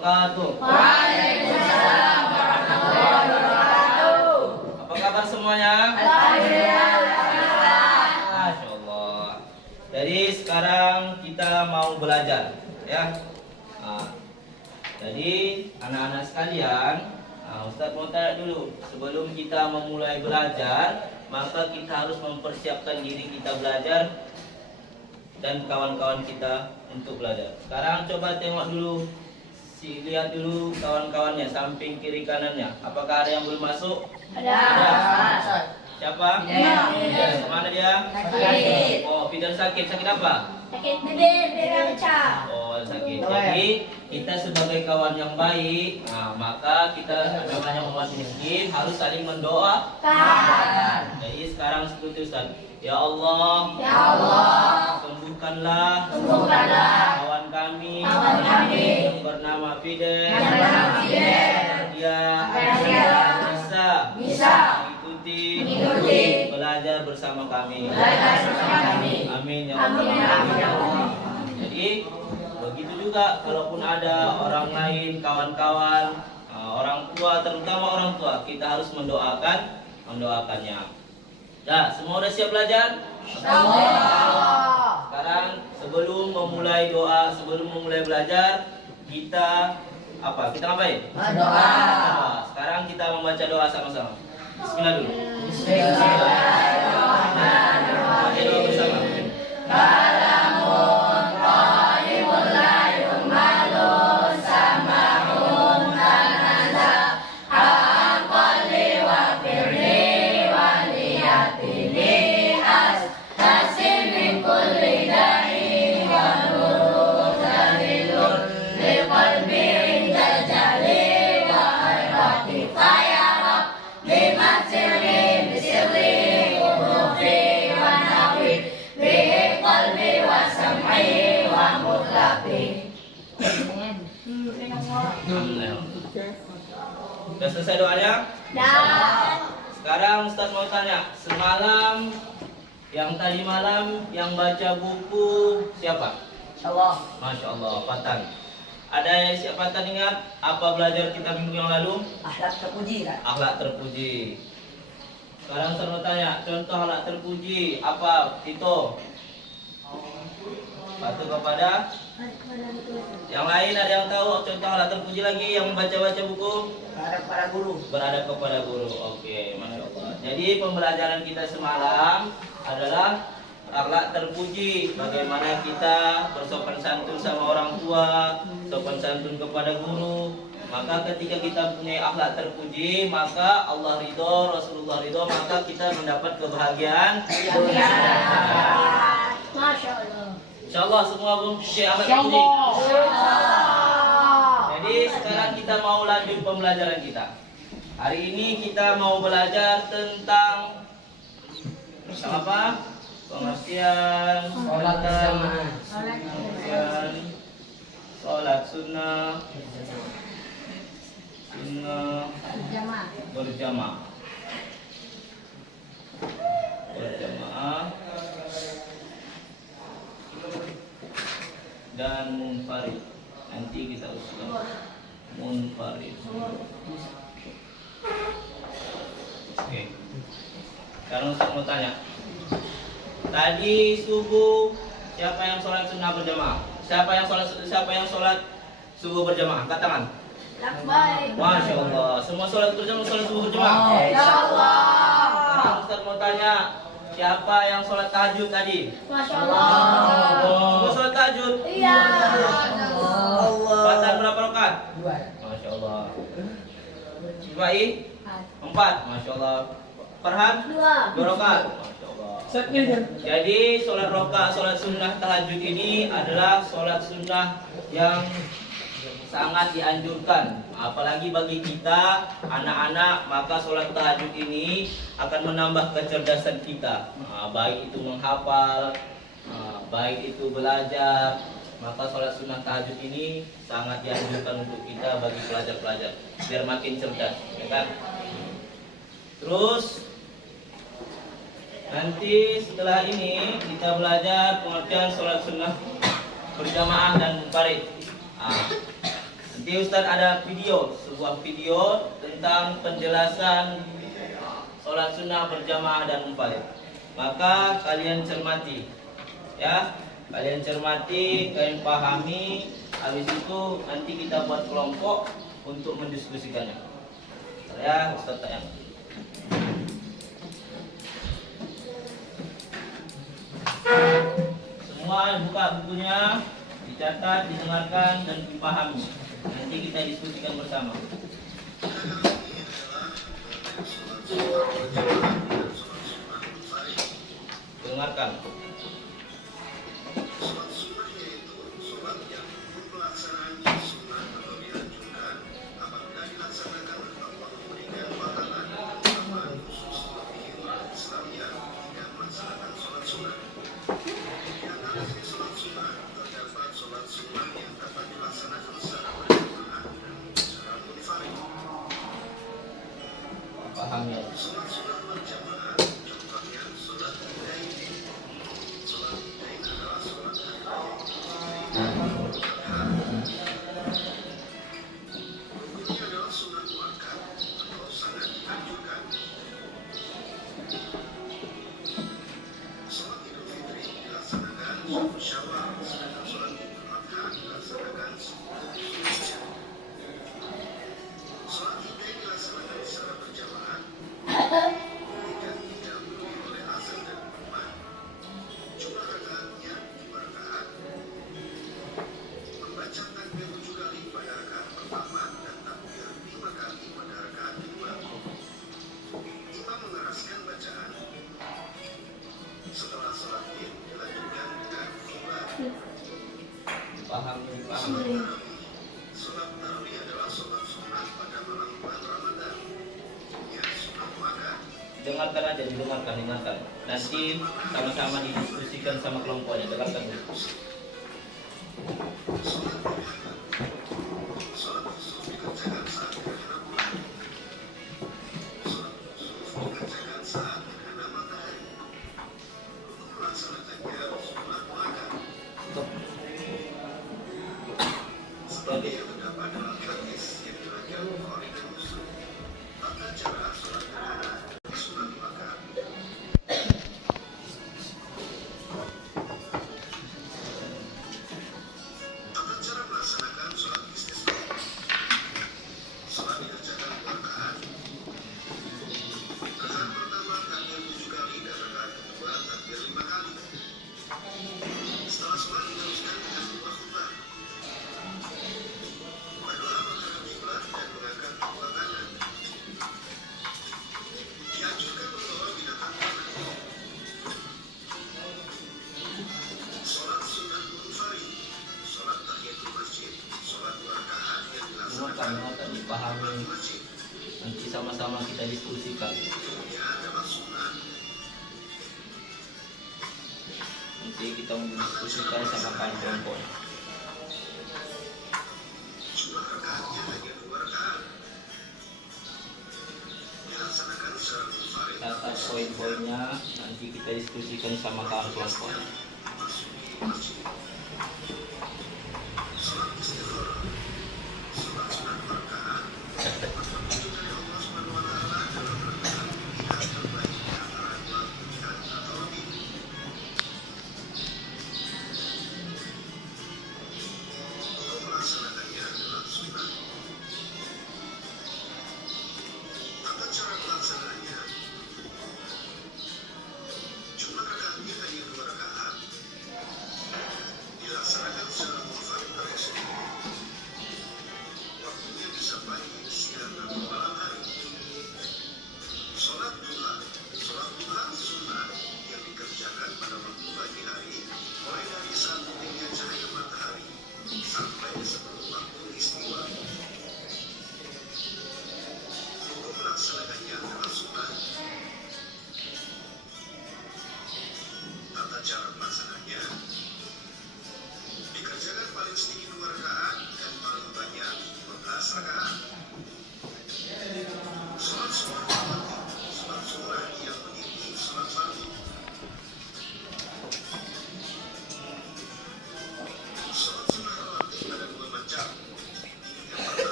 wabarakatuh. Waalaikumsalam warahmatullahi wabarakatuh. Apa kabar semuanya? Alhamdulillah. Masya Allah. Jadi sekarang kita mau belajar, ya. Jadi anak-anak sekalian, Ustaz mau tanya dulu, sebelum kita memulai belajar, maka kita harus mempersiapkan diri kita belajar dan kawan-kawan kita untuk belajar. Sekarang coba tengok dulu, lihat dulu kawan-kawannya, samping kiri kanannya. Apakah ada yang belum masuk? Ada. Siapa? Fidel. Mana dia? Sakit. Oh, Fidel sakit. Sakit apa? Sakit bibir pecah. Oh, sakit. Jadi kita sebagai kawan yang baik, maka kita namanya umat muslim harus saling mendoakan. Jadi sekarang seperti Ustaz. Ya Allah, Ya Allah, sembuhkanlah kawan kami yang bernama Fidel. Dia bisa mengikuti belajar bersama kami. Amin ya Allah. Jadi begitu juga kalaupun ada orang lain, kawan-kawan, orang tua, terutama orang tua, kita harus mendoakannya. Nah, semua udah siap belajar? Sekarang sebelum memulai doa, sebelum memulai belajar, kita apa? Kita ngapain? Berdoa. Sekarang kita membaca doa sama-sama. Bismillah dulu. Bismillahirrahmanirrahim. Baca doa bersama. Kalamun qaimul la yumalun sama'un tanasa aqalli wa firli wa liyatini tasim min kulli da'i wa nurun dalilun liqalbi inda jali wa hayrati fayarab liman sirri bisirri kudufi wa nafi bihi qalbi wa sam'i wa mutlafi. Sudah selesai doanya? Sekarang Ustaz mau tanya, semalam yang tadi malam yang baca buku siapa? Allah. Masya Allah, Fatan. Ada yang siap Fatan ingat apa belajar kita minggu yang lalu? Akhlak terpuji kan? Akhlak terpuji. Sekarang saya mau tanya, contoh akhlak terpuji apa Tito? Patuh kepada yang lain, ada yang tahu contoh akhlak terpuji lagi yang membaca-baca buku? Para guru. Beradab kepada guru. Oke, Masya Allah. Jadi pembelajaran kita semalam adalah akhlak terpuji. Bagaimana kita bersopan santun sama orang tua, sopan santun kepada guru. Maka ketika kita punya akhlak terpuji, maka Allah ridho, Rasulullah ridho, maka kita mendapat kebahagiaan. Masya Allah. Insya Allah semua punya akhlak terpuji. Jadi sekarang kita mau lanjut pembelajaran kita. Hari ini kita mau belajar tentang apa? Pengertian sholat sunnah berjamaah dan munfarid. Nanti kita usul munfarid. Oke. Sekarang saya mau tanya. Tadi subuh siapa yang sholat sunnah berjamaah? Siapa yang sholat subuh berjamaah? Angkat tangan. Masya Allah. Semua sholat subuh berjamaah. Ya Allah. Sekarang Ustaz mau tanya, siapa yang sholat tahajud tadi? Masya Allah. Semua sholat tahajud. Iya. Bacaan berapa rakaat? 2. Masya Allah. Cibai? 4. Masya Allah. Farhan? 2 rakaat. Masya Allah. Jadi sholat sunnah tahajud ini adalah sholat sunnah yang sangat dianjurkan, apalagi bagi kita anak-anak. Maka sholat tahajud ini akan menambah kecerdasan kita, baik itu menghafal, baik itu belajar. Maka sholat sunnah tahajud ini sangat dianjurkan untuk kita bagi pelajar-pelajar biar makin cerdas, ya kan? Terus nanti setelah ini kita belajar pengertian sholat sunnah berjamaah dan munfarid. Nanti Nanti Ustadz ada video, sebuah video tentang penjelasan sholat sunnah berjamaah dan munfarid. Maka kalian cermati, ya, kalian cermati, kalian pahami. Habis itu nanti kita buat kelompok untuk mendiskusikannya. Ya, Ustadz tanya. Semua buka bukunya, dicatat, didengarkan, dan dipahami. Nanti kita diskusikan bersama. Dengarkan. Paham ya? Paham, paham. Dengarkan aja, dengarkan. Nanti sama-sama didiskusikan sama kelompoknya. Dengarkan dulu. Dengarkan, dipahami. Nanti sama-sama kita diskusikan. Nanti kita mendiskusikan sama kelompok. Catat poin-poinnya, nanti kita diskusikan sama kawan kelompok.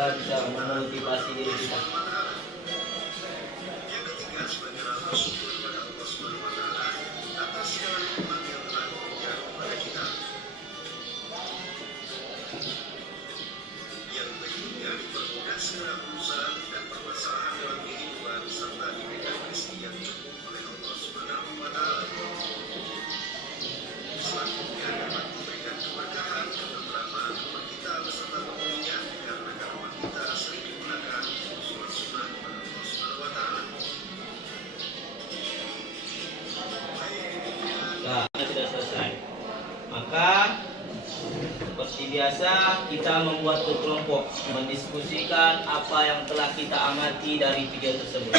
kita bisa memotivasi diri kita. Nah, sudah selesai. Maka seperti biasa kita membuat kelompok, mendiskusikan apa yang telah kita amati dari video tersebut.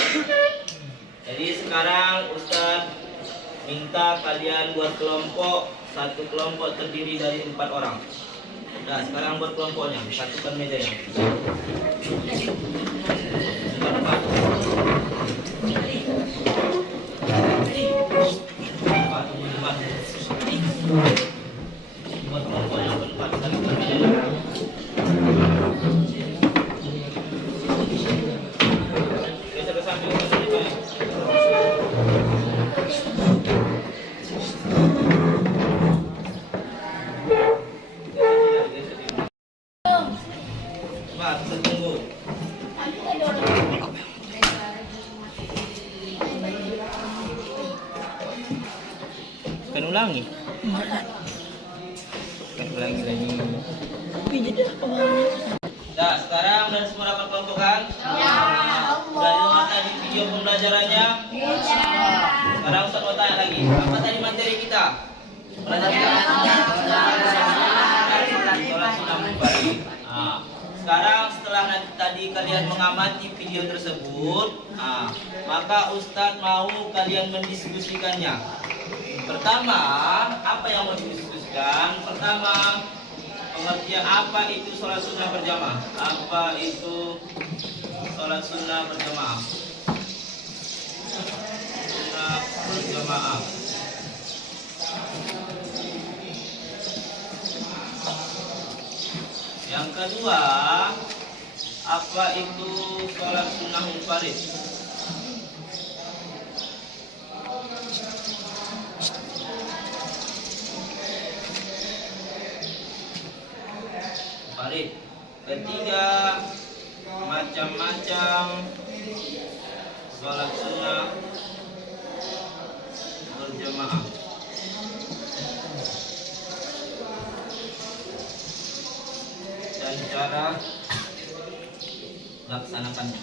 Jadi sekarang Ustadz minta kalian buat kelompok. Satu kelompok terdiri dari 4 orang. Nah, sekarang buat kelompoknya, satukan mejanya. 4. Buat kelompok yang keempat, satukan mejanya. Geser ke samping, kan ulangi. Kan ulangi lagi. Nah, sekarang udah semua dapat kelompok kan? Ya. Udah dengar tadi video pembelajarannya? Ya. Sekarang Ustaz mau tanya lagi. Apa tadi materi kita? Sholat sunnah munfarid. Nah, sekarang setelah tadi kalian mengamati video tersebut, maka Ustadz mau kalian mendiskusikannya. Pertama, apa yang mau didiskusikan? Pertama, pengertian apa itu sholat sunnah berjamaah? Apa itu sholat sunnah berjamaah? Sunnah berjamaah. Yang kedua, apa itu sholat sunnah munfarid? Munfarid. Ketiga, macam-macam sholat sunnah berjamaah. Dan cara melaksanakannya.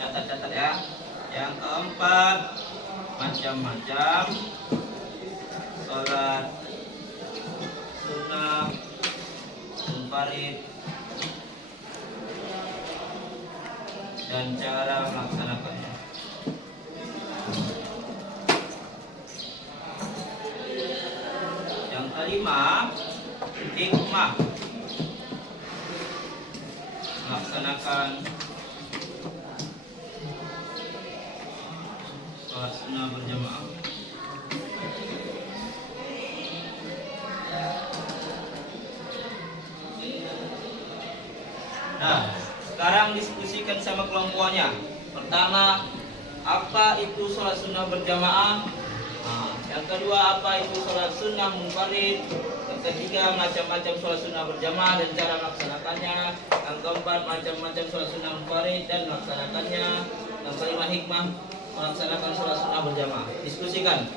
Catat-catat ya. Yang keempat, macam-macam sholat sunnah munfarid dan cara melaksanakannya. Yang kelima, hikmah melaksanakan sholat sunnah berjamaah. Nah, sekarang diskusikan sama kelompoknya. Pertama, apa itu sholat sunnah berjamaah? Yang kedua, apa itu sholat sunnah munfarid? Yang ketiga, macam-macam sholat sunnah berjamaah dan cara melaksanakannya. Yang keempat, macam-macam sholat sunnah munfarid dan melaksanakannya. Yang kelima, hikmah melaksanakan sholat sunnah berjamaah. Diskusikan.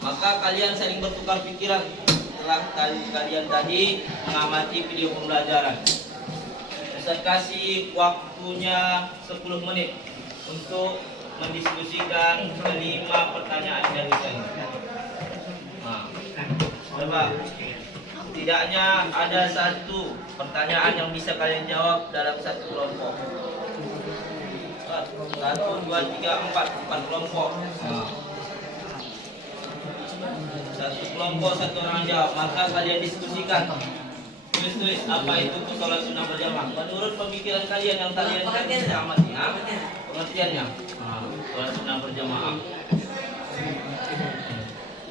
Maka kalian saling bertukar pikiran setelah kalian tadi mengamati video pembelajaran. Ustaz kasih waktunya 10 menit untuk mendiskusikan kelima pertanyaan dari saya. Coba, setidaknya ada satu pertanyaan yang bisa kalian jawab dalam satu kelompok. 1, 2, 3, 4 kelompok. Satu kelompok, satu orang jawab. Maka kalian diskusikan. Tulis apa itu sholat sunnah berjamaah menurut pemikiran kalian yang kalian amati, pengertiannya. Sholat sunnah berjamaah.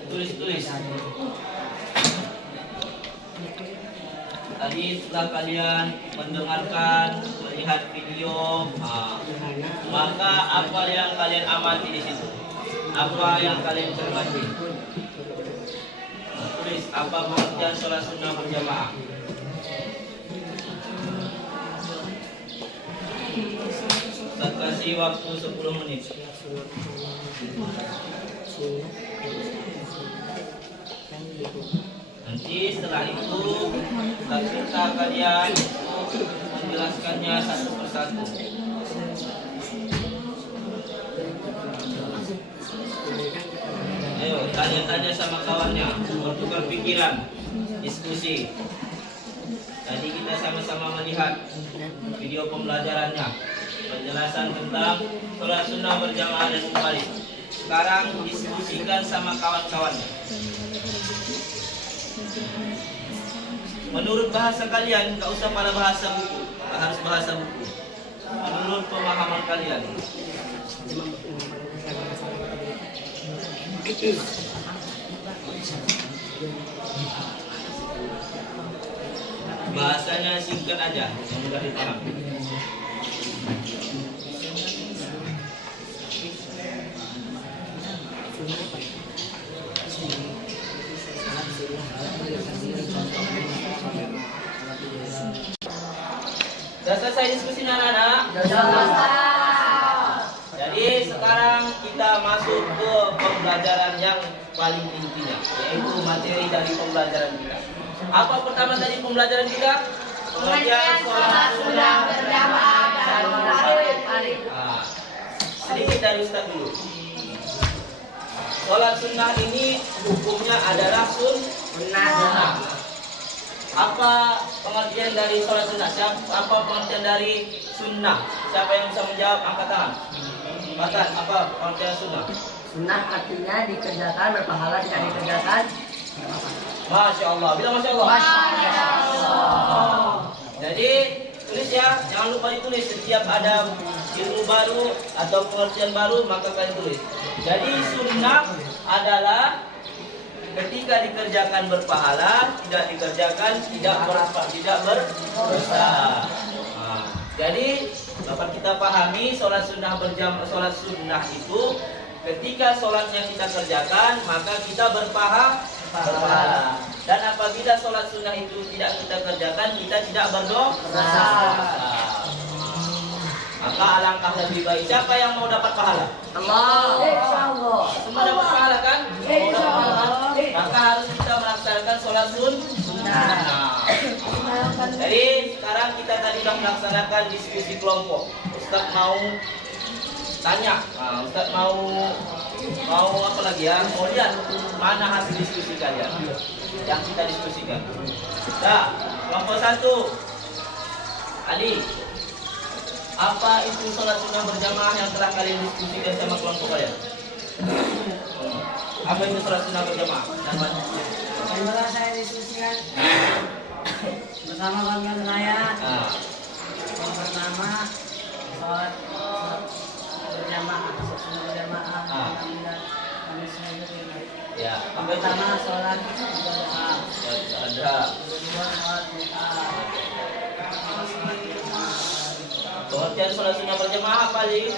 Tulis. tadi setelah kalian mendengarkan, melihat video, maka apa yang kalian amati di situ? Apa yang kalian cermati? Tulis apa pengertian sholat sunnah berjamaah. Ustaz kasih waktu 10 menit. Nanti setelah itu kita minta kalian menjelaskannya satu persatu. Ayo tanya-tanya sama kawannya, bertukar pikiran, diskusi. Tadi kita sama-sama melihat video pembelajarannya, penjelasan tentang sholat sunnah berjamaah dan munfarid. Sekarang diskusikan sama kawan-kawannya. Menurut bahasa kalian, nggak usah pada bahasa buku, nggak harus bahasa buku. Menurut pemahaman kalian, bahasanya singkat aja, yang mudah dipahami. Sudah selesai diskusinya anak-anak? Jadi sekarang kita masuk ke pembelajaran yang paling intinya, yaitu materi dari pembelajaran kita. Apa pertama tadi pembelajaran kita? Pengertian sholat sunnah berjamaah dan munfarid. Sedikit dari Ustaz dulu. Sholat sunnah ini hukumnya adalah sunnah. Apa pengertian dari sholat sunnah? Apa pengertian dari sunnah? Siapa yang bisa menjawab? Angkat tangan. Bahkan apa pengertian sunnah? Sunnah artinya dikerjakan, berpahala, tidak dikerjakan. Masya Allah. Bilang Masya Allah. Masya Allah. Jadi tulis ya, jangan lupa ditulis. Setiap ada ilmu baru atau pengertian baru maka kalian tulis. Jadi sunnah adalah ketika dikerjakan berpahala, tidak dikerjakan tidak berdosa. Jadi dapat kita pahami sholat sunnah berjamaah, sholat sunnah itu ketika sholatnya kita kerjakan maka kita berpahala. Dan apabila sholat sunnah itu tidak kita kerjakan, kita tidak berdosa. Maka alangkah lebih baik. Siapa yang mau dapat pahala? Allah. Semua dapat pahala kan? Mau dapat pahala? Maka harus kita melaksanakan sholat sunnah. Jadi sekarang kita tadi sudah melaksanakan diskusi kelompok. Ustaz mau tanya, Ustaz mau apa lagi ya? Mau lihat mana hasil diskusi kalian yang kita diskusikan. Nah, kelompok 1, Ali, apa itu sholat sunnah berjamaah yang telah kalian diskusikan sama kelompok kalian? Apa itu sholat sunnah berjamaah? Yang telah saya diskusikan bersama kawan-kawan saya. Yang pertama, sholat berjamaah, sunnah berjamaah. Ya, apa itu? Pertama sholat berjamaah. Ada. Kedua sholat duha. Pengertian sholat sunnah berjamaah apa Ali?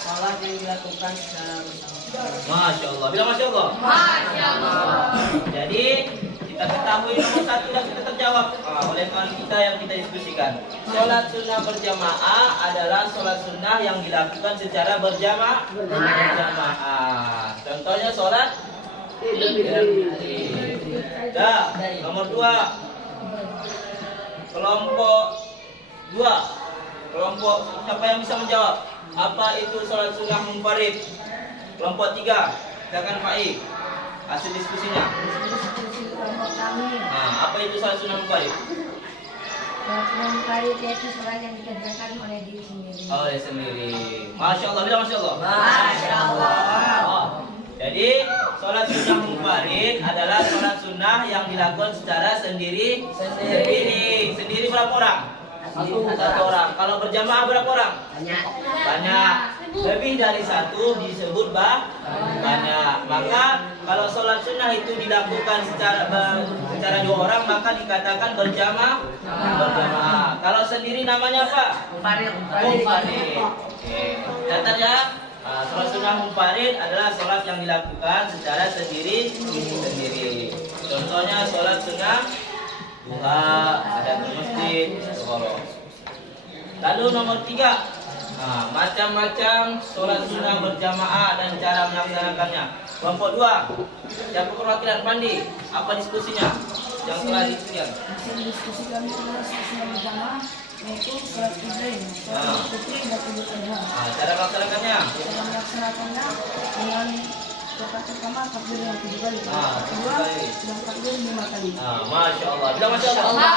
Sholat yang dilakukan secara bersama. Masya Allah. Bilang Masya Allah. Masya Allah. Jadi kita ketahui nomor 1 dan kita terjawab oleh kawan kita yang kita diskusikan. Sholat sunnah berjamaah adalah sholat sunnah yang dilakukan secara berjamaah. Contohnya sholat Dah. Nomor 2. Kelompok 2. Kelompok siapa yang bisa menjawab? Apa itu sholat sunnah munfarid? Kelompok 3. Silakan Pak I. Hasil diskusinya. Diskusi kelompok kami. Apa itu sholat sunnah munfarid? Sholat sunnah munfarid yaitu sholat yang dikerjakan oleh diri sendiri. Oleh sendiri. Masya Allah. Bilang Masya Allah. Masya Allah. Jadi sholat sunnah munfarid adalah sholat sunnah yang dilakukan secara sendiri. Sendiri berapa orang? Satu orang. Kalau berjamaah berapa orang? Banyak. Banyak. lebih dari satu disebut banyak. Maka kalau sholat sunnah itu dilakukan secara dua orang maka dikatakan berjamaah. Kalau sendiri namanya apa? Munfarid. Oke. Catat ya. Sholat sunnah munfarid adalah sholat yang dilakukan secara sendiri. Contohnya sholat sunnah duha, ada di masjid, Lalu nomor 3, macam-macam sholat sunnah berjamaah dan cara melaksanakannya. Kelompok 2, siapa perwakilan Pandi? Apa diskusinya yang telah diskusikan? Diskusikan sholat sunnah berjamaah yaitu sholat Ibrahim, sholat Fitri dan Idul Adha. Cara melaksanakannya? Cara melaksanakannya dengan rakaat pertama takbir yang 7 kali, kedua sedang takbir 5 kali. Masya Allah. Bilang Masya Allah.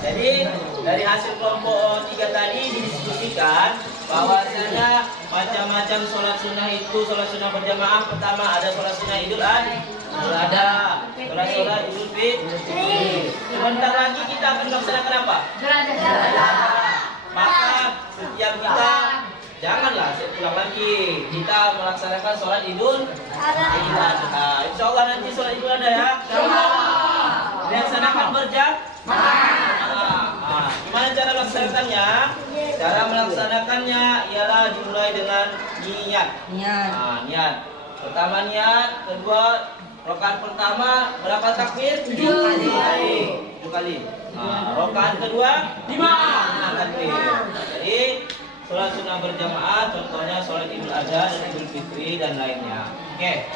Jadi dari hasil kelompok 3 tadi didiskusikan bahwasanya macam-macam sholat sunnah itu sholat sunnah berjamaah. Pertama ada sholat sunnah Idul Adha, sholat Idul Fitri. Sebentar lagi kita akan melaksanakan apa? Maka setiap kita janganlah pulang lagi, kita melaksanakan sholat Idul Adha. Insya Allah nanti sholat Idul Adha ya. Dilaksanakan berjamaah. Gimana cara melaksanakannya? Cara melaksanakannya ialah dimulai dengan niat. Niat. Pertama niat, kedua rakaat pertama berapa takbir? 7 kali. Rakaat kedua 5 takbir. Jadi sholat sunnah berjamaah contohnya sholat Idul Adha dan Idul Fitri dan lainnya. Oke.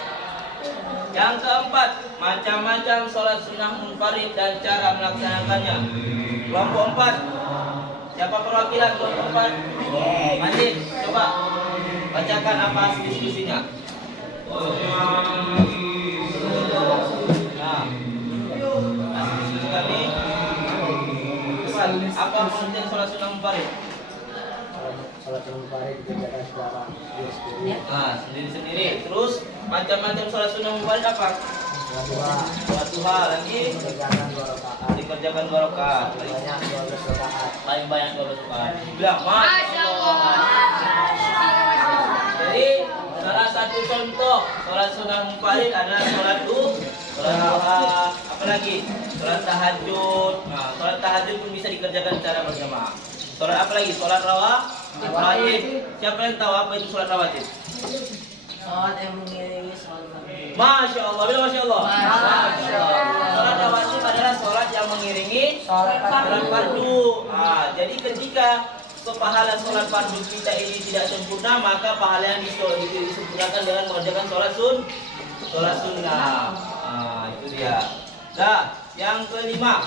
Yang keempat, macam-macam sholat sunnah munfarid dan cara melaksanakannya. Kelompok 4, siapa perwakilan kelompok 4? Majid, coba bacakan apa diskusinya. Diskusi kami. Apa penting sholat sunnah munfarid? Sholat sunnah munfarid dikerjakan secara sendiri. Sendiri. Terus macam-macam sholat sunnah munfarid apa? Sholat duha lagi dikerjakan 2 rakaat. Paling banyak 12 rakaat. Bilang Masya Allah. Jadi salah satu contoh sholat sunnah munfarid adalah sholat duha, apalagi sholat tahajud. Sholat tahajud pun bisa dikerjakan secara berjamaah. Sholat apa lagi? Sholat rawatib. Siapa yang tahu apa itu sholat rawatib? Sholat yang mengiringi sholat. Masya Allah, bila Masya Allah. Sholat rawatib adalah sholat yang mengiringi sholat fardu. Jadi ketika pahala sholat fardu kita ini tidak sempurna, maka pahala yang disempurnakan dengan mengerjakan sholat sunnah. Itu dia. Nah, yang kelima,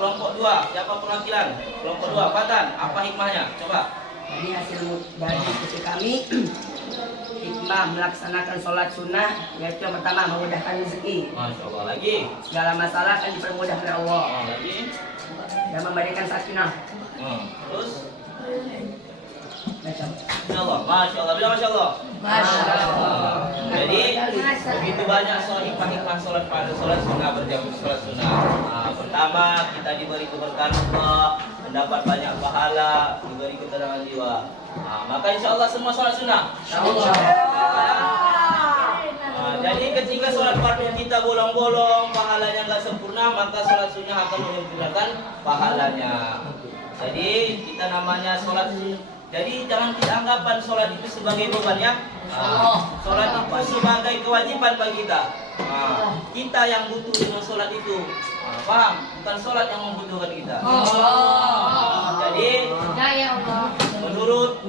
kelompok 2, siapa perwakilan? Kelompok 2, Fatan, apa hikmahnya? Coba. Jadi hasil dari diskusi kami, hikmah melaksanakan sholat sunnah yaitu yang pertama memudahkan rezeki. Masya Allah. Lagi. Segala masalah akan dipermudah oleh Allah. Lagi. Dan memberikan sakinah. Terus. Macam. Masya Allah. Masya Allah. Bila Masya Allah. Masya Allah. Jadi begitu banyak hikmah sholat sunnah berjamaah sholat sunnah. Pertama kita diberi keberkahan Allah, mendapat banyak pahala, diberi ketenangan jiwa. Maka insya Allah semua sholat sunnah. Jadi ketika sholat fardu kita bolong-bolong, pahalanya nggak sempurna, maka sholat sunnah akan menyempurnakan pahalanya. Jadi kita namanya sholat. Jadi jangan kita anggapan sholat itu sebagai beban ya. Sholat itu sebagai kewajiban bagi kita. Kita yang butuh dengan sholat itu. Paham? Bukan sholat yang membutuhkan kita. Jadi menurut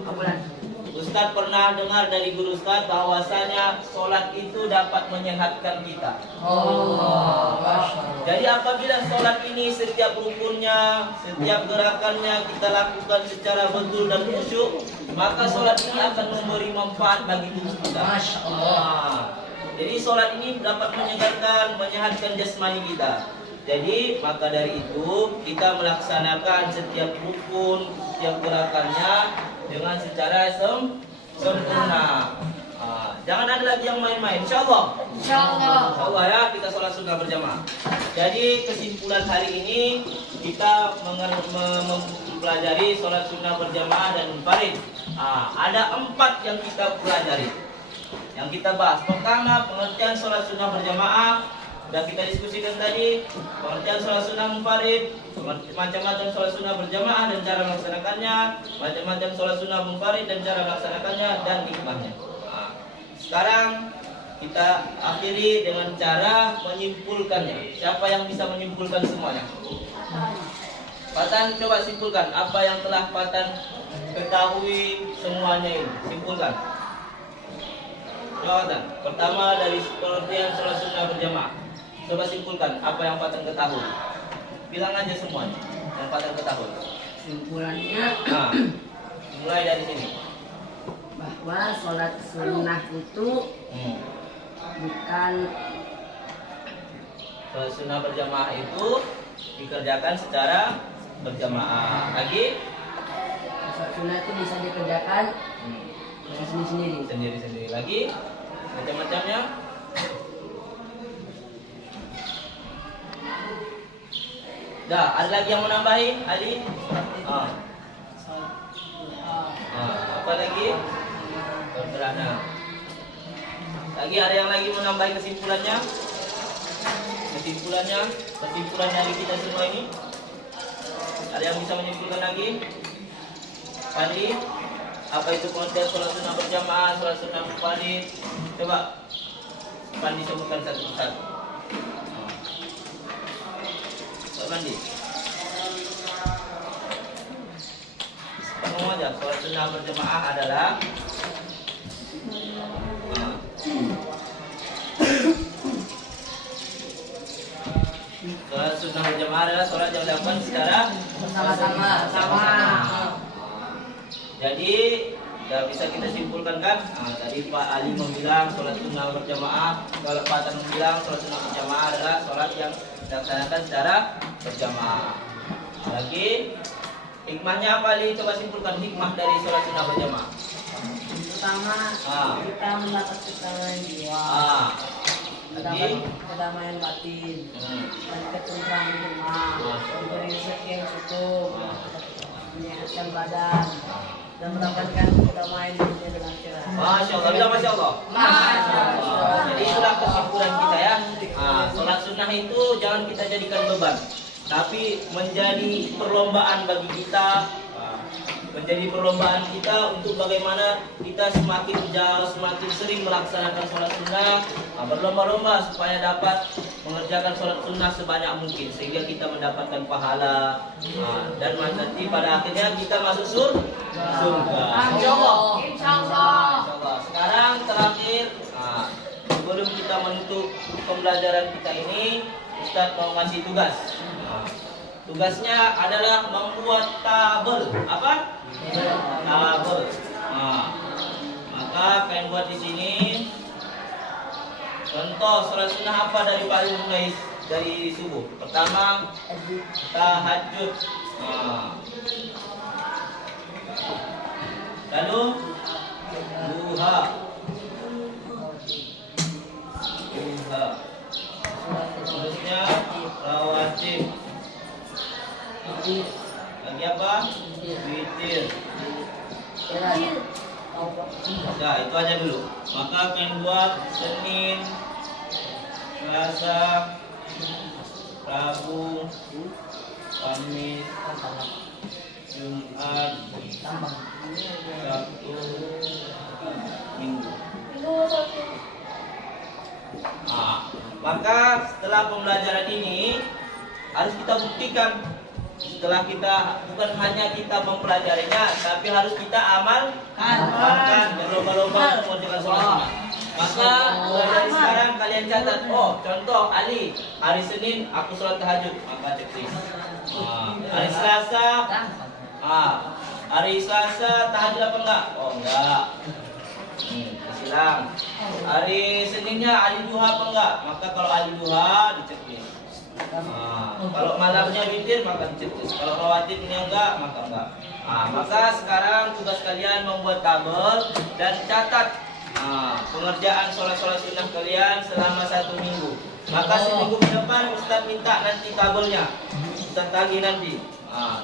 Ustadz pernah dengar dari guru Ustadz bahwasanya sholat itu dapat menyehatkan kita. Jadi apabila sholat ini setiap rukunnya, setiap gerakannya kita lakukan secara betul dan khusyuk, maka sholat ini akan memberi manfaat bagi tubuh kita. Masya Allah. Jadi sholat ini dapat menyehatkan jasmani kita. Jadi maka dari itu kita melaksanakan setiap rukun, setiap gerakannya dengan secara sempurna. Jangan ada lagi yang main-main, insyaallah. Insyaallah ya, kita sholat sunnah berjamaah. Jadi kesimpulan hari ini kita mempelajari sholat sunnah berjamaah dan munfarid. Ada 4 yang kita pelajari, yang kita bahas. Pertama, pengertian sholat sunnah berjamaah. Sudah kita diskusikan tadi, pengertian sholat sunnah munfarid, macam-macam sholat sunnah berjamaah dan cara melaksanakannya, macam-macam sholat sunnah munfarid dan cara melaksanakannya, dan hikmahnya. Sekarang kita akhiri dengan cara menyimpulkannya. Siapa yang bisa menyimpulkan semuanya? Fatan, coba simpulkan apa yang telah Fatan ketahui semuanya ini. Simpulkan. Fatan, pertama dari pengertian sholat sunnah berjamaah. Coba simpulkan apa yang Fatan ketahui. Bilang aja semuanya yang Fatan ketahui. Simpulannya Mulai dari sini. bahwa sholat sunnah itu bukan Sholat sunnah berjamaah itu dikerjakan secara berjamaah. Lagi? sholat sunnah itu bisa dikerjakan sendiri-sendiri. Sendiri-sendiri. Lagi? Macam-macamnya? Dah, ada lagi yang mau nambahin? Ali? Apa lagi? Berderana. Lagi ada yang lagi mau nambahin kesimpulannya? Kesimpulan dari kita semua ini? Ada yang bisa menyimpulkan lagi? Pandi? Apa itu pengertian sholat sunnah berjamaah, sholat sunnah munfarid? Coba Pandi sebutkan satu persatu. Mandi. Ngomong aja, sholat sunnah berjamaah adalah sholat sunnah berjamaah adalah sholat yang dilakukan secara Bersama-sama. Jadi sudah bisa kita simpulkan kan? Tadi Pak Ali membilang sholat sunnah berjamaah, kalau Pak Tan membilang sholat sunnah berjamaah adalah sholat yang dilaksanakan secara berjamaah. Lagi hikmahnya apa Ali? Coba simpulkan hikmah dari sholat sunnah berjamaah. Pertama, kita mendapat ketenangan jiwa, kedamaian batin, dan ketentraman rumah, diberi rezeki yang cukup, menyehatkan badan, dan mendapatkan kedamaian dunia dan akhirat. Masya Allah, bilang Masya Allah. Jadi itulah kesimpulan kita ya. Sholat sunnah itu jangan kita jadikan beban, tapi menjadi perlombaan bagi kita. Menjadi perlombaan kita untuk bagaimana kita semakin jauh, semakin sering melaksanakan sholat sunnah, berlomba-lomba supaya dapat mengerjakan sholat sunnah sebanyak mungkin sehingga kita mendapatkan pahala, dan nanti pada akhirnya kita masuk surga. Insyaallah. Sekarang terakhir, sebelum kita menutup pembelajaran kita ini, Ustadz mau ngasih tugas. Tugasnya adalah membuat tabel. Apa? Tabel. Maka kalian buat di sini. Contoh sholat sunnah apa dari paling mulai dari subuh? Pertama, tahajud. Lalu duha. Terusnya rawatib. Lagi apa? Witir. Nah, itu aja dulu. Maka kalian buat Senin, Selasa, Rabu, Kamis, Jumat, Sabtu, Minggu. Maka setelah pembelajaran ini harus kita buktikan. Setelah kita bukan hanya kita mempelajarinya, tapi harus kita amalkan, berlomba-lomba untuk mengerjakan sholat sunnah. Maka mulai dari sekarang kalian catat. Contoh Ali, hari Senin aku sholat tahajud, maka checklist. Hari Selasa, hari Selasa tahajud apa enggak? Enggak. Silang. Hari Seninnya Ali duha apa enggak? Maka kalau Ali duha diceklis. Kalau malamnya witir maka diceklis. Kalau rawatibnya enggak maka enggak. Maka sekarang tugas kalian membuat tabel dan catat pengerjaan sholat sunnah kalian selama 1 minggu. Maka seminggu ke depan Ustaz minta nanti tabelnya, Ustaz tagih nanti.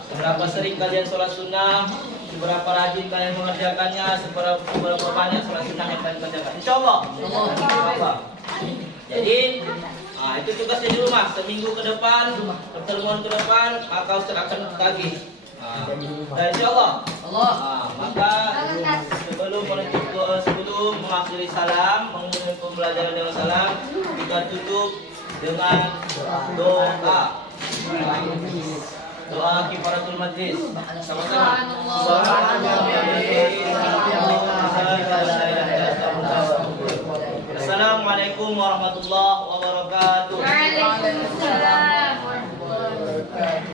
Seberapa sering kalian sholat sunnah, seberapa rajin kalian mengerjakannya, seberapa banyak sholat sunnah yang kalian kerjakan. Insyaallah. Jadi itu tugasnya di rumah. Seminggu ke depan, pertemuan ke depan, maka Ustaz akan tagih. Dan insyaallah maka sebelum mengakhiri salam, mengakhiri pembelajaran dengan salam, kita tutup dengan doa kifaratul majlis. Sama-sama. Assalamualaikum warahmatullahi wabarakatuh.